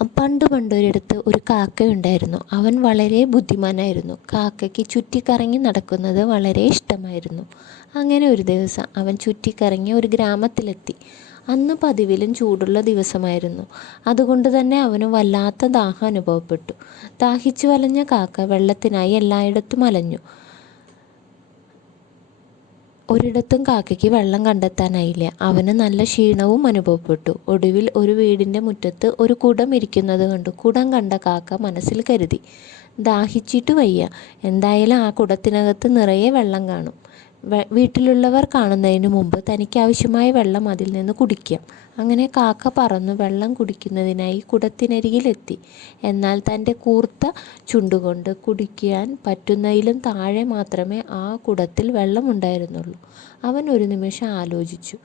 പണ്ട് പണ്ടൊരിടത്ത് ഒരു കാക്കയുണ്ടായിരുന്നു. അവൻ വളരെ ബുദ്ധിമാനായിരുന്നു. കാക്കയ്ക്ക് ചുറ്റിക്കറങ്ങി നടക്കുന്നത് വളരെ ഇഷ്ടമായിരുന്നു. അങ്ങനെ ഒരു ദിവസം അവൻ ചുറ്റിക്കറങ്ങി ഒരു ഗ്രാമത്തിലെത്തി. അന്ന് പതിവിലും ചൂടുള്ള ദിവസമായിരുന്നു. അതുകൊണ്ട് തന്നെ അവന് വല്ലാത്ത ദാഹം അനുഭവപ്പെട്ടു. ദാഹിച്ചു വലഞ്ഞ കാക്ക വെള്ളത്തിനായി എല്ലായിടത്തും അലഞ്ഞു. ഒരിടത്തും കാക്കയ്ക്ക് വെള്ളം കണ്ടെത്താനായില്ല. അവന് നല്ല ക്ഷീണവും അനുഭവപ്പെട്ടു. ഒടുവിൽ ഒരു വീടിൻ്റെ മുറ്റത്ത് ഒരു കുടം ഇരിക്കുന്നത് കണ്ടു. കുടം കണ്ട കാക്ക മനസ്സിൽ കരുതി, ദാഹിച്ചിട്ട് വയ്യ, എന്തായാലും ആ കുടത്തിനകത്ത് നിറയെ വെള്ളം കാണും. വീട്ടിലുള്ളവർ കാണുന്നതിന് മുമ്പ് തനിക്ക് ആവശ്യമായ വെള്ളം അതിൽ നിന്ന് കുടിക്കാം. അങ്ങനെ കാക്ക പറന്നു വെള്ളം കുടിക്കുന്നതിനായി കുടത്തിനരികിലെത്തി. എന്നാൽ തൻ്റെ കൂർത്ത ചുണ്ടുകൊണ്ട് കുടിക്കാൻ പറ്റുന്നതിലും താഴെ മാത്രമേ ആ കുടത്തിൽ വെള്ളമുണ്ടായിരുന്നുള്ളൂ. അവൻ ഒരു നിമിഷം ആലോചിച്ചു.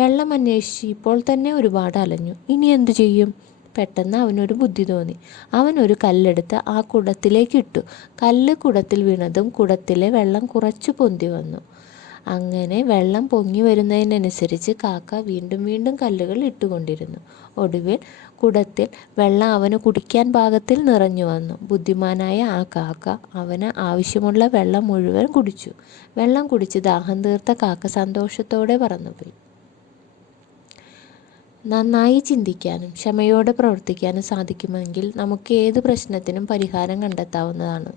വെള്ളം അന്വേഷിച്ച് ഇപ്പോൾ തന്നെ ഒരുപാട് അലഞ്ഞു, ഇനി എന്തു ചെയ്യും? പെട്ടെന്ന് അവനൊരു ബുദ്ധി തോന്നി. അവൻ ഒരു കല്ലെടുത്ത് ആ കുടത്തിലേക്ക് ഇട്ടു. കല്ല് കുടത്തിൽ വീണതും കുടത്തിലെ വെള്ളം കുറച്ചു പൊന്തി വന്നു. അങ്ങനെ വെള്ളം പൊങ്ങി വരുന്നതിനനുസരിച്ച് കാക്ക വീണ്ടും വീണ്ടും കല്ലുകൾ ഇട്ടുകൊണ്ടിരുന്നു. ഒടുവിൽ കുടത്തിൽ വെള്ളം അവന് കുടിക്കാൻ പാകത്തിൽ നിറഞ്ഞു വന്നു. ബുദ്ധിമാനായ ആ കാക്ക അവന് ആവശ്യമുള്ള വെള്ളം മുഴുവൻ കുടിച്ചു. വെള്ളം കുടിച്ച് ദാഹം തീർത്ത കാക്ക സന്തോഷത്തോടെ പറന്നുപോയി. നന്നായി ചിന്തിക്കാനും ക്ഷമയോടെ പ്രവർത്തിക്കാനും സാധിക്കുമെങ്കിൽ നമുക്ക് ഏത് പ്രശ്നത്തിനും പരിഹാരം കണ്ടെത്താവുന്നതാണ്.